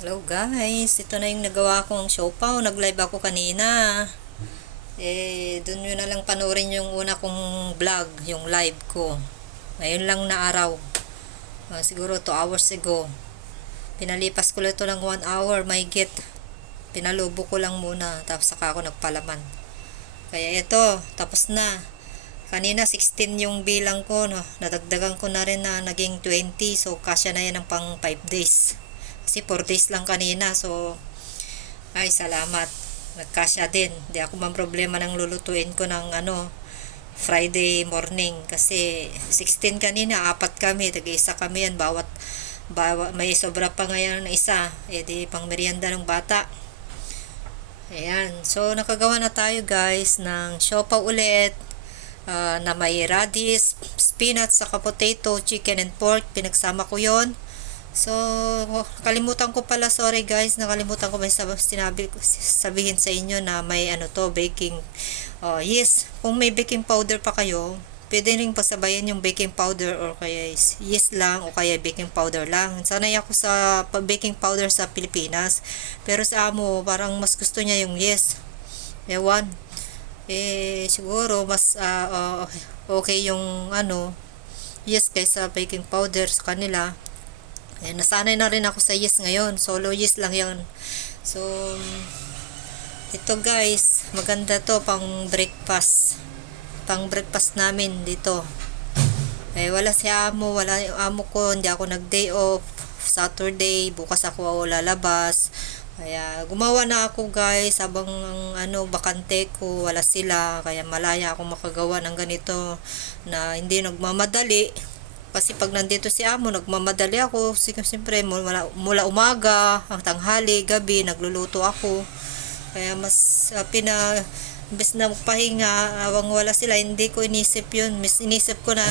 Hello guys, ito na yung nagawa kong siopaw. Nag-live ako kanina. Dun nyo na lang panoorin yung una kong vlog, yung live ko. Ngayon lang na araw. Siguro 2 hours ago. Pinalipas ko lang ito ng 1 hour, may get. Pinalubo ko lang muna, tapos saka ako nagpalaman. Kaya ito, tapos na. Kanina 16 yung bilang ko, no? Nadagdagan ko na rin na naging 20, so kasya na yan ng pang 5 days. Kasi 4 days lang kanina, so ay salamat. Nagkasya din. Di ako man problema ng lulutuin ko ng Friday morning. Kasi 16 kanina, 4 kami, tag-isa kami yan. Bawat may sobra pa ngayon na isa. Di pang merienda ng bata. Ayan. So, nakagawa na tayo guys ng siopaw ulit. Na may radish, spinach, saka potato, chicken and pork. Pinagsama ko yon. So, kalimutan ko pala, sorry guys, nakalimutan ko may sabihin sa inyo na may baking yes, kung may baking powder pa kayo, pwede rin pasabayan yung baking powder or kaya yes lang o kaya baking powder lang. Sanay ako sa baking powder sa Pilipinas, pero sa amo parang mas gusto niya yung yes. Ewan, siguro mas okay yung yes kaysa baking powder sa kanila. Nasanay na rin ako sa yes ngayon. Solo yes lang yon. So, ito guys, maganda to pang breakfast. Pang breakfast namin dito. Wala si amo, wala yung amo ko, hindi ako nag-day off. Saturday, bukas ako lalabas. Kaya gumawa na ako guys habang bakante ko, wala sila. Kaya malaya ako makagawa ng ganito na hindi nagmamadali. Kasi pag nandito si amo, nagmamadali ako. Siyempre, mula umaga, ang tanghali, gabi, nagluluto ako. Kaya mas imbes na magpahinga, awang wala sila, hindi ko inisip yun. Inisip ko na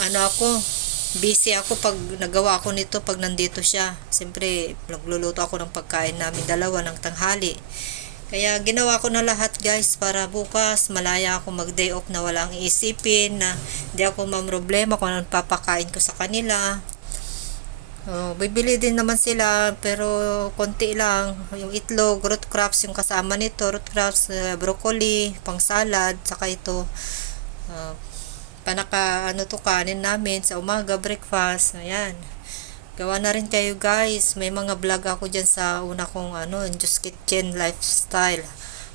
ako, busy ako pag nagawa ako nito pag nandito siya. Siyempre, nagluluto ako ng pagkain namin dalawa ng tanghali. Kaya ginawa ko na lahat guys para bukas malaya ako mag day off na walang iisipin, na hindi ako mamroblema kung anong papakain ko sa kanila. Bibili din naman sila pero konti lang. Yung itlog, root crops yung kasama nito, root crops, broccoli, pang salad, saka ito panaka kanin namin sa umaga breakfast. Ayan. Gawa na rin kayo guys. May mga vlog ako dyan sa una kong Just Kitchen Lifestyle.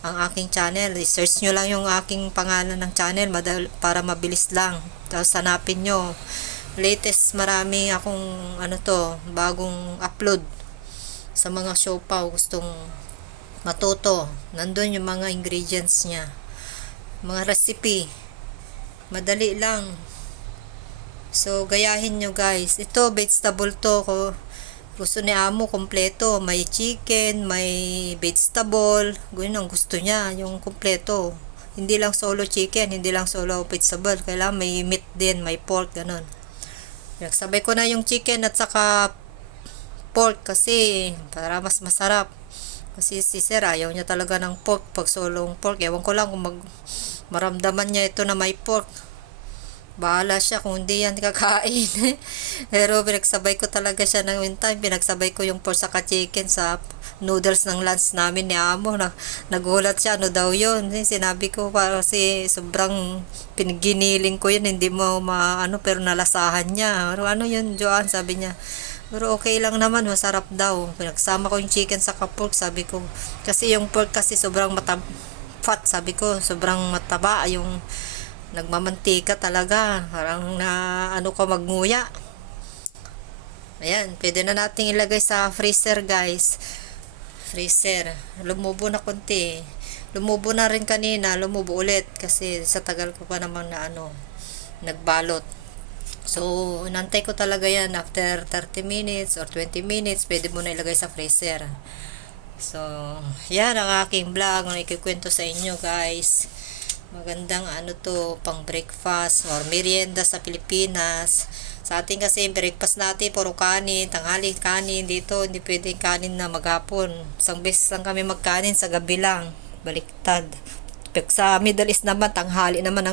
Ang aking channel. I-search nyo lang yung aking pangalan ng channel para mabilis lang. Tapos hanapin nyo. Latest marami akong bagong upload sa mga siopaw. Gustong matuto. Nandun yung mga ingredients niya. Mga recipe. Madali lang. So, gayahin nyo guys. Ito, vegetable to. Gusto ni amo, kompleto. May chicken, may vegetable. Ganyan ang gusto niya, yung kompleto. Hindi lang solo chicken, hindi lang solo vegetable. Kailangan may meat din, may pork, ganun. Nagsabay ko na yung chicken at saka pork kasi para mas masarap. Kasi si sir, ayaw niya talaga ng pork. Pag solong pork, ewan ko lang kung maramdaman niya ito na may pork. Bahala siya kung hindi yan kakain. Pero pinagsabay ko talaga siya ng time. Pinagsabay ko yung pork saka chicken sa noodles ng lunch namin ni amo. Nagulat siya, daw yun. Sinabi ko kasi sobrang piniginiling ko yun. Hindi mo pero nalasahan niya. Pero yun, Joanne, sabi niya. Pero okay lang naman, masarap daw. Pinagsama ko yung chicken sa pork, sabi ko. Kasi yung pork kasi sobrang fat, sabi ko. Sobrang mataba yung nagmamantika talaga. Parang magmuya. Ayan, pwede na nating ilagay sa freezer guys. Freezer. Lumubo na konti. Lumubo na rin kanina, lumubo ulit kasi sa tagal ko pa naman na nagbalot. So, inantay ko talaga yan after 30 minutes or 20 minutes, pwede mo na ilagay sa freezer. So, yan ang aking vlog na ikikwento sa inyo guys. Magandang pang breakfast or merienda sa Pilipinas. Sa atin kasi breakfast natin puro kanin, tanghali kanin, dito hindi pwedeng kanin na maghapon. Isang beses lang kami magkanin, sa gabi lang. Baliktad. Sa Middle East naman tanghali naman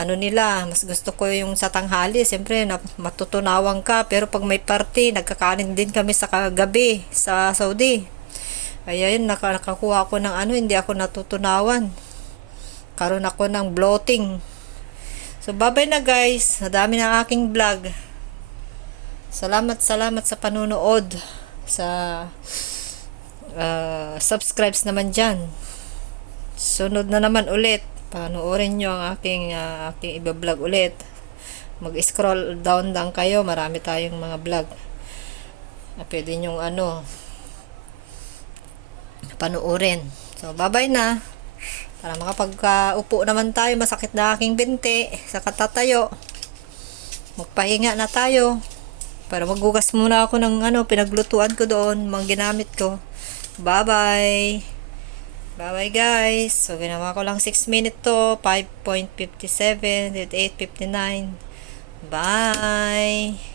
ano nila, mas gusto ko yung sa tanghali. Siyempre, matutunawan ka. Pero pag may party, nagkakanin din kami sa gabi sa Saudi. Kaya yun, nakakuha ako ng ano, hindi ako natutunawan. Karoon ako ng bloating. So, bye-bye na guys. Nadami na aking vlog. Salamat sa panunood. Sa subscribes naman dyan. Sunod na naman ulit. Panoorin nyo ang aking iba-vlog ulit. Mag-scroll down lang kayo. Marami tayong mga vlog. Pwede nyong panoorin. So, bye-bye na. Para makapag-upo naman tayo. Masakit na aking binti. Sa katatayo. Magpahinga na tayo. Para maghugas muna ako ng pinaglutuan ko doon. Mga ginamit ko. Bye-bye. Bye-bye guys. So, ginawa ko lang 6 minutes to. 5.57 at 8.59. Bye.